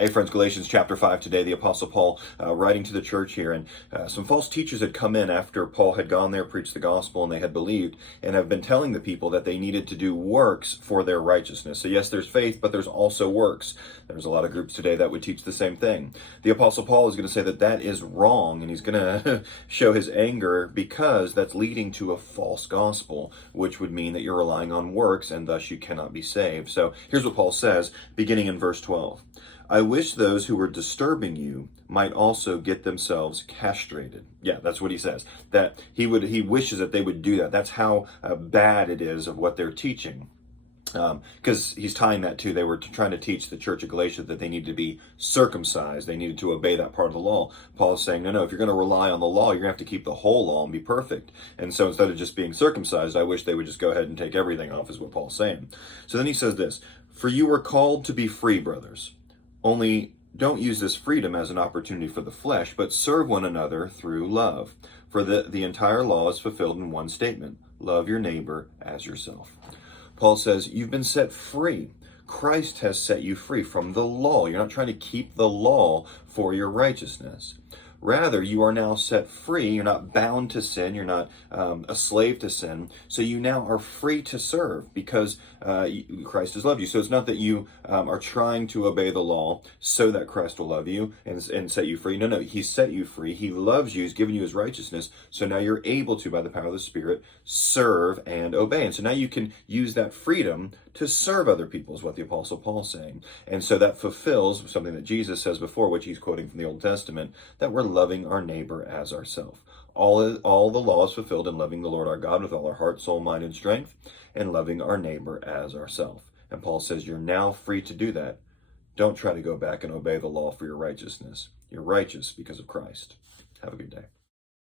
Hey friends, Galatians chapter 5 today, the Apostle Paul writing to the church here. And some false teachers had come in after Paul had gone there, preached the gospel, and they had believed, and have been telling the people that they needed to do works for their righteousness. So yes, there's faith, but there's also works. There's a lot of groups today that would teach the same thing. The Apostle Paul is going to say that that is wrong, and he's going to show his anger because that's leading to a false gospel, which would mean that you're relying on works, and thus you cannot be saved. So here's what Paul says, beginning in verse 12. I wish those who were disturbing you might also get themselves castrated. Yeah, that's what he says. That he wishes that they would do that. That's how bad it is of what they're teaching. Because he's tying that to, they were trying to teach the church of Galatia that they needed to be circumcised. They needed to obey that part of the law. Paul is saying, no, if you're going to rely on the law, you're going to have to keep the whole law and be perfect. And so instead of just being circumcised, I wish they would just go ahead and take everything off, is what Paul's saying. So then he says this, for you were called to be free, brothers. Only don't use this freedom as an opportunity for the flesh, but serve one another through love. For the entire law is fulfilled in one statement. Love your neighbor as yourself. Paul says, you've been set free. Christ has set you free from the law. You're not trying to keep the law for your righteousness. Rather, you are now set free. You're not bound to sin. You're not a slave to sin. So you now are free to serve because Christ has loved you. So it's not that you are trying to obey the law so that Christ will love you and set you free. No, He's set you free. He loves you. He's given you His righteousness. So now you're able to, by the power of the Spirit, serve and obey. And so now you can use that freedom to serve other people, is what the Apostle Paul is saying. And so that fulfills something that Jesus says before, which he's quoting from the Old Testament, that we're loving our neighbor as ourselves. All the law is fulfilled in loving the Lord our God with all our heart, soul, mind, and strength, and loving our neighbor as ourselves. And Paul says you're now free to do that. Don't try to go back and obey the law for your righteousness. You're righteous because of Christ. Have a good day.